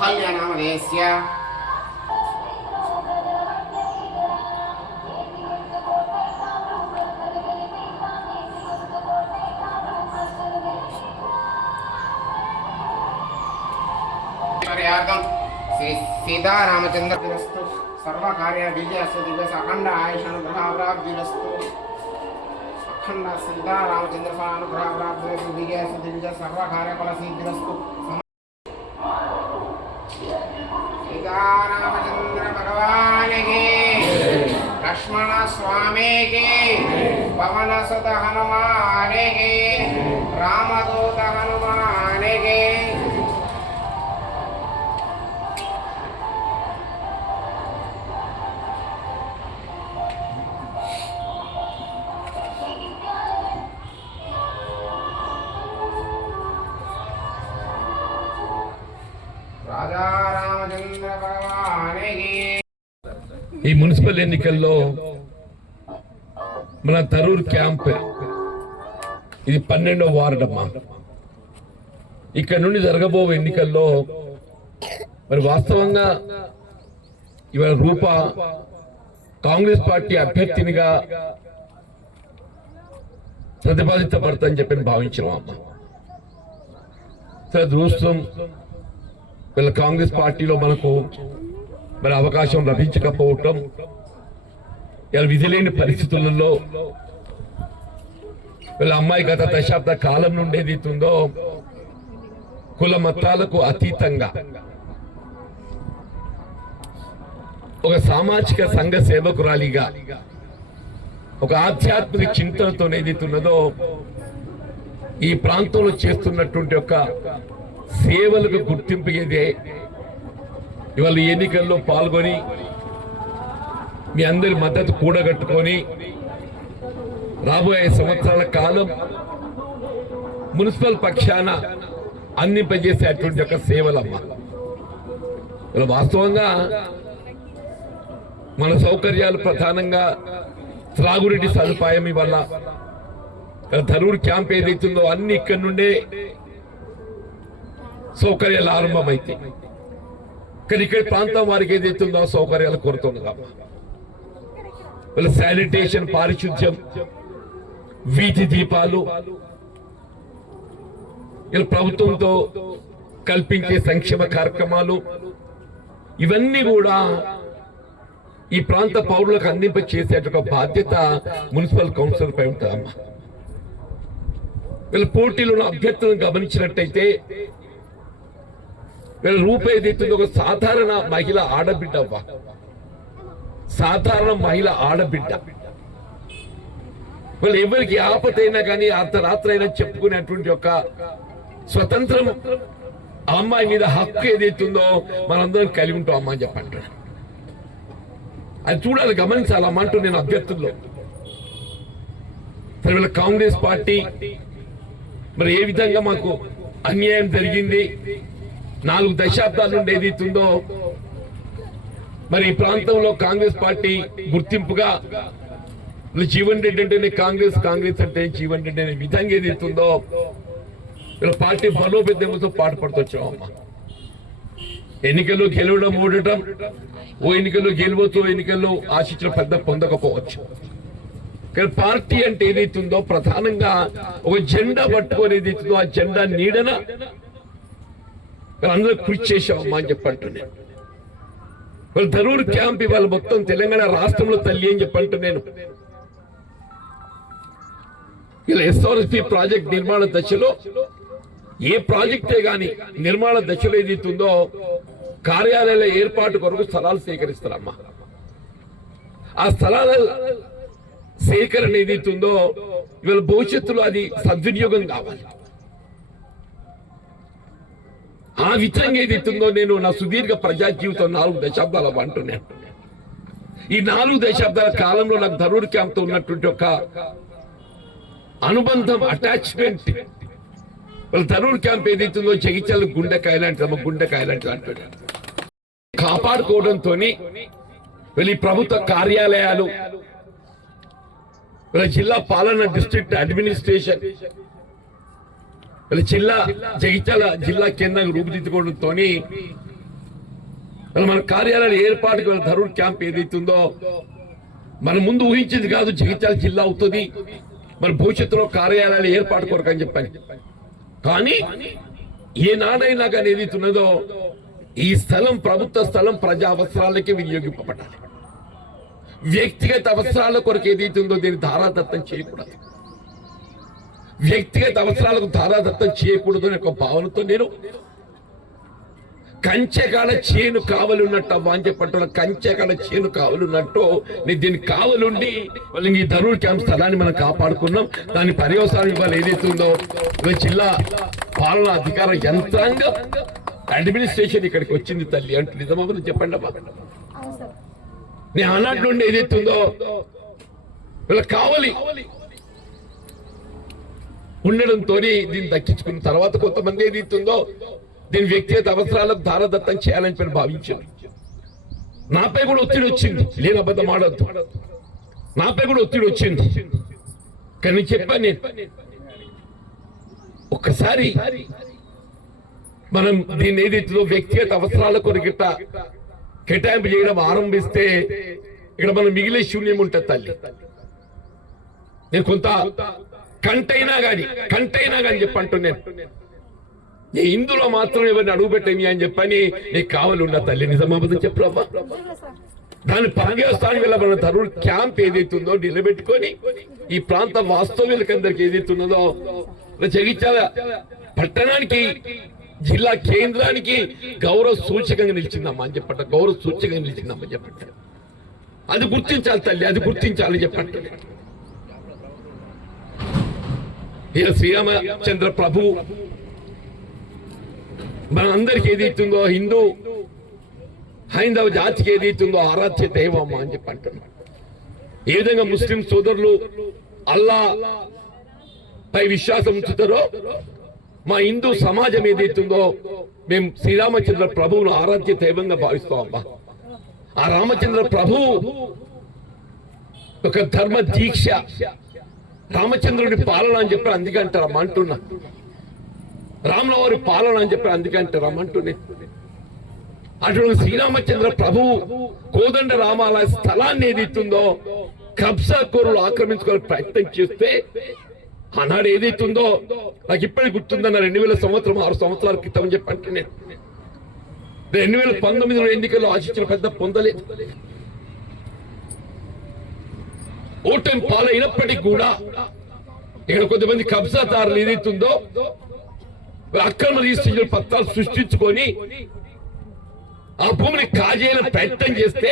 नामधेयस्य हल्य नामधेयस्य पर्यार्थं श्री सीतारामचन्द्रस्तु सर्वकार्य विजयस्तु दिवस अखण्ड आयुषानुग्रहाप्राप्तिरस्तु अखण्ड सीतारामचन्द्र अनुग्रहाप्राप्तिरस्तु विजयस्तु दिवस सर्वकार्यफलसिद्धिरस्तु స్వామే పవన సుత హనుమానే రామదూత హనుమానే ఈ మున్సిపల్ ఎన్నికల్లో మన తరూర్ క్యాంప్. ఇది పన్నెండో వార్డు అమ్మా ఇక్కడ నుండి జరగబో ఎన్నికల్లో మరి వాస్తవంగా ఇవాళ రూప కాంగ్రెస్ పార్టీ అభ్యర్థినిగా ప్రతిపాదితపడతాని చెప్పి భావించినాం అమ్మ. సరే దృష్టం వీళ్ళ కాంగ్రెస్ పార్టీలో మనకు మరి అవకాశం లభించకపోవటం ఇలా విధి లేని పరిస్థితులలో వీళ్ళ అమ్మాయి గత దశాబ్ద కాలం నుండి ఏదైతుందో కుల మతాలకు అతీతంగా ఒక సామాజిక సంఘ సేవకురాలిగా ఒక ఆధ్యాత్మిక చింతనతో ఏదైతున్నదో ఈ ప్రాంతంలో చేస్తున్నటువంటి ఒక సేవలకు గుర్తింపు ఏదే? ఇవాళ ఎన్నికల్లో పాల్గొని మీ అందరి మద్దతు కూడగట్టుకొని రాబోయే సంవత్సరాల కాలం మున్సిపల్ పక్షాన అందింపజేసేటువంటి ఒక సేవలమ్మ. ఇవాళ వాస్తవంగా మన సౌకర్యాలు ప్రధానంగా త్రాగునీటి సదుపాయం ఇవల్ల ధరూర్ క్యాంప్ ఏదైతుందో అన్ని ఇక్కడి నుండే సౌకర్యాలు ఆరంభమైతే కానీ ఇక్కడ ప్రాంతం వారికి ఏదైతుందో సౌకర్యాలు కొరతుండదమ్మా వీళ్ళ శానిటేషన్ పారిశుద్ధ్యం వీధి దీపాలు వీళ్ళ ప్రభుత్వంతో కల్పించే సంక్షేమ కార్యక్రమాలు ఇవన్నీ కూడా ఈ ప్రాంత పౌరులకు అందింప చేసేట బాధ్యత మున్సిపల్ కౌన్సిల్ పై ఉంటుందమ్మా. వీళ్ళ పోటీలో ఉన్న అభ్యర్థులను గమనించినట్టయితే వీళ్ళ రూపాయి ఒక సాధారణ మహిళ ఆడబిడ్డ అవ్వ సాధారణ మహిళ ఆడబిడ్డ. వాళ్ళు ఎవరికి ఆపతైనా కానీ అర్ధరాత్రి అయినా చెప్పుకునేటువంటి ఒక స్వతంత్రం ఆ అమ్మాయి మీద హక్కు ఏదైతుందో మనందరం కలిగి ఉంటాం అమ్మ అని చెప్పండి. అది చూడాలి గమనించాలి అమ్మ అంటూ నేను అభ్యర్థుల్లో. సరే వీళ్ళ కాంగ్రెస్ పార్టీ మరి ఏ విధంగా మాకు అన్యాయం జరిగింది? నాలుగు దశాబ్దాల నుండి ఏదైతుందో మరి ఈ ప్రాంతంలో కాంగ్రెస్ పార్టీ గుర్తింపుగా జీవన్ రెడ్డి అంటేనే కాంగ్రెస్ కాంగ్రెస్ అంటే జీవన్ రెడ్డి అనే విధంగా ఏదైతుందో ఇలా పార్టీ బలోపేతంతో పాటుపడుతొచ్చాం అమ్మ ఎన్నికల్లో గెలవడం ఓడటం ఓ ఎన్నికల్లో గెలవచ్చు ఎన్నికల్లో ఆశించిన పెద్ద పొందకపోవచ్చు. కానీ పార్టీ అంటే ఏదైతుందో ప్రధానంగా ఒక జెండా పట్టుకొని ఏదైతుందో ఆ జెండా నీడన అందరూ కృషి చేసామమ్మా అని చెప్పంటున్నాను వాళ్ళు ధరూర్ క్యాంప్ ఇవాళ మొత్తం తెలంగాణ రాష్ట్రంలో తల్లి అని చెప్పంటు నేను ఇలా ఎస్ఆర్ఎస్పి ప్రాజెక్ట్ నిర్మాణ దశలో ఏ ప్రాజెక్టే గాని నిర్మాణ దశలో ఏదైతుందో కార్యాలయాల ఏర్పాటు కొరకు స్థలాలు సేకరిస్తారమ్మా. ఆ స్థలాల సేకరణ ఏదైతుందో ఇవాళ భవిష్యత్తులో అది సద్వినియోగం కావాలి. ఆ విధంగా ఏదైతుందో నేను నా సుదీర్ఘ ప్రజా జీవితం నాలుగు దశాబ్దాలు అంటున్నాను. ఈ నాలుగు దశాబ్దాల కాలంలో నాకు ధరూర్ క్యాంప్తో ఉన్నటువంటి ఒక అనుబంధం అటాచ్మెంట్ వాళ్ళ ధరూర్ క్యాంప్ ఏదైతుందో జగిత్యాల గుండెకాయ లాంటి తమ గుండెకాయ లాంటిది అంటున్నాడు. కాపాడుకోవడంతో వీళ్ళు ప్రభుత్వ కార్యాలయాలు వీళ్ళ జిల్లా పాలన డిస్ట్రిక్ట్ అడ్మినిస్ట్రేషన్ జిల్లా జగిత్యాల జిల్లా కేంద్రంగా రూపుదిద్దుకోవడంతో మన కార్యాలయాల ఏర్పాటుకు ధరూర్ క్యాంప్ ఏదైతుందో మన ముందు ఊహించింది కాదు జగిత్యాల జిల్లా అవుతుంది. మన భవిష్యత్తులో కార్యాలయాల ఏర్పాటు కొరకు అని చెప్పాను కానీ ఏనాడైనా కానీ ఏదైతున్నదో ఈ స్థలం ప్రభుత్వ స్థలం ప్రజా అవసరాలకే వినియోగింపబడాలి. వ్యక్తిగత అవసరాల కొరకు ఏదైతుందో దీన్ని ధారాదత్తం చేయకూడదు. వ్యక్తిగత అవసరాలకు ధారాదత్తం చేయకూడదు అనే ఒక భావనతో నేను కంచెకాడ చేను కావలి ఉన్నట్టు అవ్వ అని చెప్పట్టు కంచెకాడ చేను కావలి ఉన్నట్టు నేను దీనికి కావలుండి వాళ్ళు ఈ ధరూర్ క్యాంప్ స్థలాన్ని మనం కాపాడుకున్నాం. దాని పర్యవసానం ఇవాళ ఏదైతుందో జిల్లా పాలనా అధికార యంత్రాంగం అడ్మినిస్ట్రేషన్ ఇక్కడికి వచ్చింది తల్లి అంటూ నిజమని చెప్పండి అమ్మా నేను అన్నట్టు నుండి ఏదైతుందో వీళ్ళ కావాలి ఉండడంతో దీన్ని దక్కించుకున్న తర్వాత కొంతమంది ఏదైతుందో దీని వ్యక్తిగత అవసరాలకు దారదత్తం చేయాలని చెప్పి భావించాను నాపై కూడా ఒత్తిడి వచ్చింది. లేని అబద్ధం ఆడద్దు. నాపై కూడా ఒత్తిడి వచ్చింది. కానీ చెప్పాను నేను. ఒక్కసారి మనం దీన్ని ఏదైతుందో వ్యక్తిగత అవసరాల కొరకిట కేటాయింపు చేయడం ఆరంభిస్తే ఇక్కడ మనం మిగిలే శూన్యం ఉంటుంది తల్లి. నేను కొంత కంటైనా కానీ కంటైనా గాని చెప్పంటున్నాను నీ ఇందులో మాత్రం ఎవరిని అడుగు పెట్టేమి అని చెప్పని నీకు కావాలి ఉన్న తల్లి నిజమాబద్ధం చెప్పరావా దాని పనిచేస్తాను వెళ్ళబడిన తరుణ్ క్యాంప్ ఏదైతుందో నిలబెట్టుకొని ఈ ప్రాంత వాస్తవ్యులకందరికి ఏదైతున్నదో జగిత్యాల పట్టణానికి జిల్లా కేంద్రానికి గౌరవ సూచకంగా నిలిచిందమ్మా అని చెప్పట. గౌరవ సూచకంగా నిలిచిందమ్మా అని చెప్పట. అది గుర్తించాలి తల్లి అది గుర్తించాలి చెప్పండి శ్రీరామచంద్ర ప్రభు? మన అందరికి ఇస్తుందో హిందూ హైందవ జాతికి ఏదైతుందో ఆరాధ్య దైవమ్మ అని చెప్పి అంటున్నాడు ఏ విధంగా ముస్లిం సోదరులు అల్లా పై విశ్వాసం ఉంచుతారో మా హిందూ సమాజం ఏదైతుందో మేము శ్రీరామచంద్ర ప్రభువును ఆరాధ్య దైవంగా భావిస్తామమ్మా ఆ రామచంద్ర ప్రభు ఒక ధర్మ దీక్ష రామచంద్రుడి పాలన అని చెప్పి అందుకే అంటారు అమ్మ అంటున్నా. రాముల వారి పాలన అని చెప్పి అందుకే అంటారు అమ్మ అటువంటి శ్రీరామచంద్ర ప్రభువు కోదండ రామాలయ స్థలాన్ని ఏదైతుందో కబ్జా కోరులు ఆక్రమించుకోవాలని ప్రయత్నం చేస్తే ఆనాడు ఏదైతుందో నాకు ఇప్పటికి గుర్తుందన్న రెండు వేల సంవత్సరం ఆరు సంవత్సరాల క్రితం చెప్పి అంటే నేను రెండు వేల పంతొమ్మిదిలో ఎన్నికల్లో ఆశించిన పెద్ద పొందలేదు. ఓటమి పాలైనప్పటికీ కూడా ఇక్కడ కొంతమంది కబ్జాదారులు ఏదైతుందో అక్రమ రిజిస్ట్రేషన్ పత్రాలు సృష్టించుకొని ఆ భూమిని కాజేయాలని ప్రయత్నం చేస్తే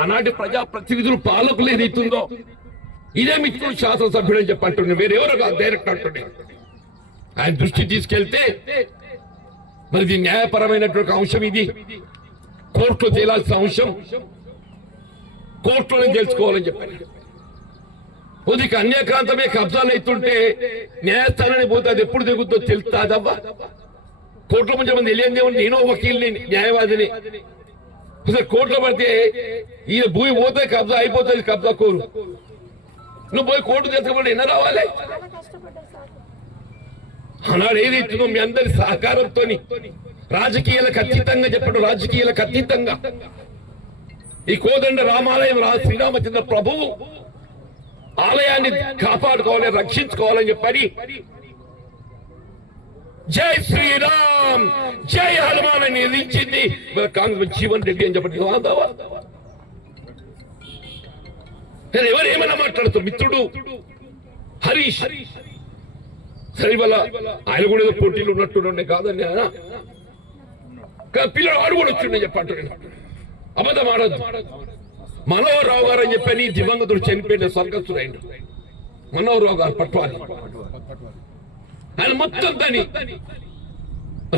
ఆనాటి ప్రజా ప్రతినిధులు పాలకులు ఏదైతుందో ఇదే మిత్రుడు శాసనసభ్యుడు అని చెప్పి అంటున్నాడు వేరెవరు కాదు డైరెక్ట్ అంటున్నాడు ఆయన దృష్టి తీసుకెళ్తే మరి ఇది న్యాయపరమైనటువంటి అంశం ఇది. కోర్టులో తేలాల్సిన అంశం. కోర్టులోనే తెలుసుకోవాలని చెప్పాను. ఉదికి అన్యక్రాంతమే కబ్జాలు అవుతుంటే న్యాయస్థానాన్ని పోతే అది ఎప్పుడు దిగుద్దో తెలుస్తాదవ్వా కోర్టులో కొంచెం మంది తెలియదు నేను వకీల్ని న్యాయవాదిని. కోర్టులో పడితే ఈ భూమి పోతే కబ్జా అయిపోతుంది కబ్జా కోరు. నువ్వు పోయి కోర్టు తెచ్చుకోబడి ఎన్న రావాలి? చాలా ఏది ఇచ్చిందో మీ అందరి సహకారంతో రాజకీయాలకు అతీతంగా చెప్పడం రాజకీయాలకు అతీతంగా. ఈ కోదండ రామాలయం రా శ్రీరామచంద్ర ప్రభువు ఆలయాన్ని కాపాడుకోవాలి రక్షించుకోవాలని చెప్పని జై శ్రీరామ్ జై హనుమాన్ అని నిధించింది కాంగ్రెస్ జీవన్ రెడ్డి అని చెప్పండి. నేను ఎవరు ఏమైనా మాట్లాడుతూ మిత్రుడు హరీష్. సరే వల్ల ఆయన కూడా ఏదో పోటీలు ఉన్నట్టుండే కాదండి ఆయన పిల్లలు ఆడు కూడా వచ్చిండే చెప్పంటున్నాడు అబద్ధం ఆడద్దు మనోహరరావు గారు అని చెప్పని దివంగతుడు చనిపోయిన స్వర్గస్థుడు ఆయన మనోహరరావు గారు పట్వారి. ఆయన మొత్తం దాని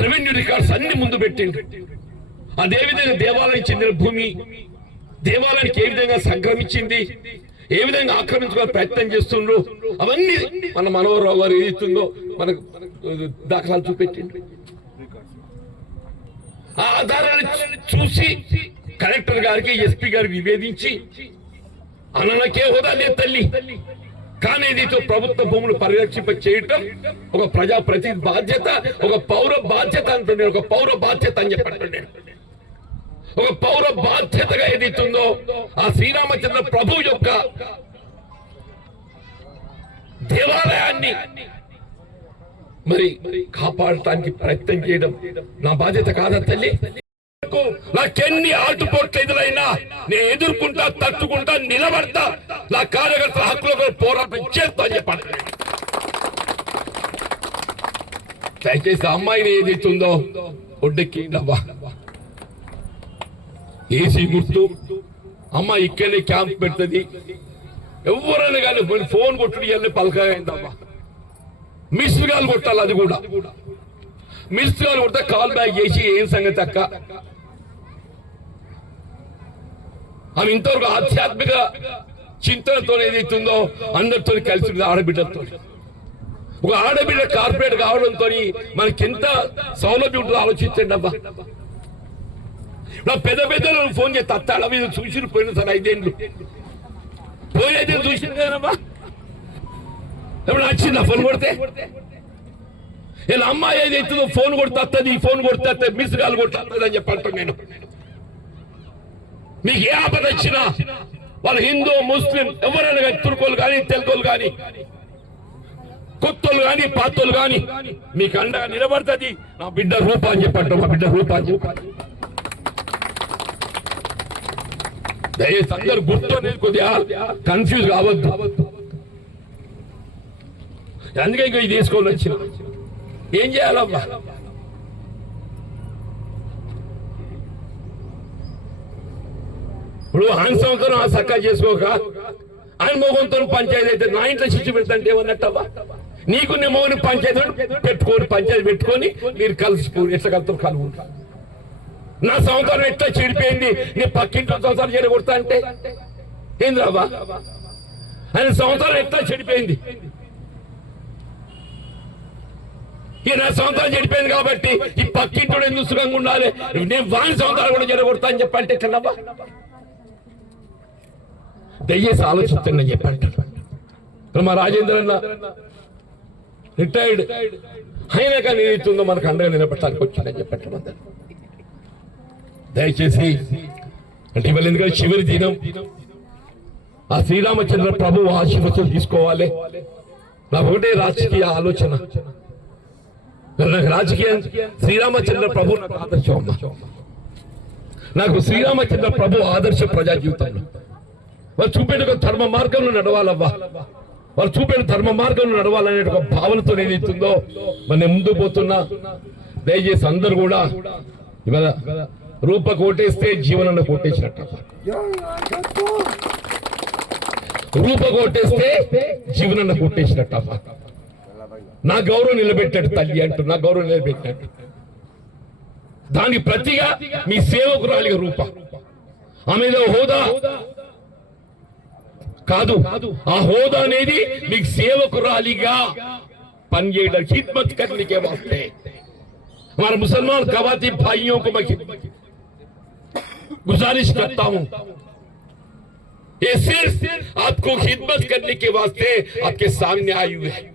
రెవెన్యూ రికార్డ్స్ అన్ని ముందు పెట్టిండు. అదేవిధంగా దేవాలయం చెందిన భూమి దేవాలయానికి ఏ విధంగా సంక్రమించింది ఏ విధంగా ఆక్రమించుకోవాలి ప్రయత్నం చేస్తుండ్రు అవన్నీ మన మనోహరరావు గారు ఏదిస్తుందో మనకు దాఖలాలు చూపెట్టిండు. ఆ ఆధారాలు చూసి కలెక్టర్ గారికి ఎస్పీ గారికి నివేదించి అన్నకే హోదా లేదు తల్లి. కానీ దీంతో ప్రభుత్వ భూములు పరిరక్షింప చేయటం ఒక ప్రజా ప్రతి బాధ్యత ఒక పౌర బాధ్యత అంటున్నాను ఒక పౌర బాధ్యత అని చెప్పండి ఒక పౌర బాధ్యతగా ఏదైతుందో ఆ శ్రీరామచంద్ర ప్రభు యొక్క దేవాలయాన్ని మరి కాపాడటానికి ప్రయత్నం చేయడం నా బాధ్యత కాదా తల్లి? నాకెన్ని ఆటుపోట్లు ఎదురైనా నేను ఎదుర్కొంటా తట్టుకుంటా నిలబడతా నా కార్యకర్తల హక్కుల పోరాటం చేస్తా అని చెప్పాలి దయచేసి ఆ అమ్మాయిని ఏదైతుందో ఒడ్డెక్కి ఏసీ గుర్తు అమ్మ ఇక్కడనే క్యాంప్ పెడుతుంది. ఎవరైనా కానీ ఫోన్ కొట్టుడు ఇవన్నీ పలకాయిందమ్మా మిస్ కాల్ కొట్టాలి అది కూడా. మిస్ కాల్ కొడితే కాల్ బ్యాక్ చేసి ఏం సంగతి అక్క? ఆమె ఇంతవరకు ఆధ్యాత్మిక చింతనతో ఏదైతుందో అందరితో కలిసి ఆడబిడ్డతో ఒక ఆడబిడ్డ కార్పొరేట్ కావడంతో మనకి ఎంత సౌలభ్యం ఉంటుందో ఆలోచించండి అబ్బా. నా పెద్ద పెద్దలు ఫోన్ చేసి అత్తాళ్ళ మీద చూసి పోయిన సార్ ఐదేళ్ళు పోయినైతే ఐదేళ్ళు చూసిన కదమ్మా. ఎప్పుడు నచ్చిందా ఫోన్ కొడితే? ఇలా అమ్మాయి ఏదైతుందో ఫోన్ కొడితే వస్తుంది ఫోన్ కొడితే మిస్ కాల్ కొడుతుంది అని చెప్పి అంటాను నేను. మీకు ఏ ఆపద వచ్చినా వాళ్ళు హిందూ ముస్లిం ఎవరైనా కానీ తుర్కోలు కానీ తెలుగులు కానీ కొత్తలు కానీ పాతలు కానీ మీకు అండగా నిలబడుతుంది. నా బిడ్డ రూప అని చెప్పండి మా బిడ్డ రూప అని చెప్పాలి దయచేసి అందరు గుర్తు అనేది కొద్దిగా కన్ఫ్యూజ్ కావద్దు. అందుకే ఇంకో ఇది తీసుకొని వచ్చిన. ఏం చేయాలమ్మా? ఇప్పుడు ఆయన సంవత్సరం ఆ సక్క చేసుకోక. ఆయన మొగంతో పంచాయతీ అయితే నా ఇంట్లో శిక్ష పెడతాంటే ఏమన్నట్టవా నీకు నీ మొగని పంచాయతీ పెట్టుకొని పంచాయతీ పెట్టుకొని మీరు కలిసిపోరు ఎట్లా కలుతారు కలువు నా సంవత్సరం ఎట్లా చెడిపోయింది? నీ పక్కింట్లో సంవత్సరం చెడగొడతా అంటే? ఏంది రావా ఆయన సంవత్సరం ఎట్లా చెడిపోయింది? ఈ నా సంవత్సరం చెడిపోయింది కాబట్టి ఈ పక్కింటోడు ఎందుకు సుఖంగా ఉండాలి? నేను వాని సంవత్సరాలు కూడా జరగొడతా అని చెప్పంటే ఎట్లనవ్వా దయ్యేసి ఆలోచిస్తున్నా చెప్పండి ఇప్పుడు మా రాజేంద్ర అన్న రిటైర్డ్ అయినా కానీ ఏదైతుందో మనకు అండగా నిలబెట్టడానికి వచ్చిందని చెప్పండి దయచేసి అంటే ఇవాళ ఎందుకంటే చివరి దినం. ఆ శ్రీరామచంద్ర ప్రభు ఆశీర్వచనం తీసుకోవాలి. నాకు ఒకటే రాజకీయ ఆలోచన. నాకు రాజకీయం శ్రీరామచంద్ర ప్రభు నాకు ఆదర్శం నాకు శ్రీరామచంద్ర ప్రభు ఆదర్శ ప్రజా జీవితంలో వాళ్ళు చూపేట ధర్మ మార్గంలో నడవాలవ్వా. వాళ్ళు చూపేట ధర్మ మార్గంలో నడవాలనే ఒక భావనతో ఏదైతుందో మన ముందు పోతున్నా. దయచేసి అందరు కూడా ఇవాళ రూప కోటేస్తే జీవనాన్ని కోటేసినట్ట రూప కోటేస్తే జీవనాన్ని కొట్టేసినట్టు నా గౌరవం నిలబెట్టాడు తల్లి అంటూ నా గౌరవం నిలబెట్టాడు. దాని ప్రతిగా మీ సేవకురాలిగా రూప. ఆమె హోదా కాదు ఆ హోదా అనేది మీకు సేవకురాలిగా పనిచేయడం ఖిద్మత్ करने के वास्ते हमारे मुसलमान खवाती भाइयों को मैं गुजारिश करता हूं ये सिर्फ आपको खिदमत करने के वास्ते आपके सामने आई हुई है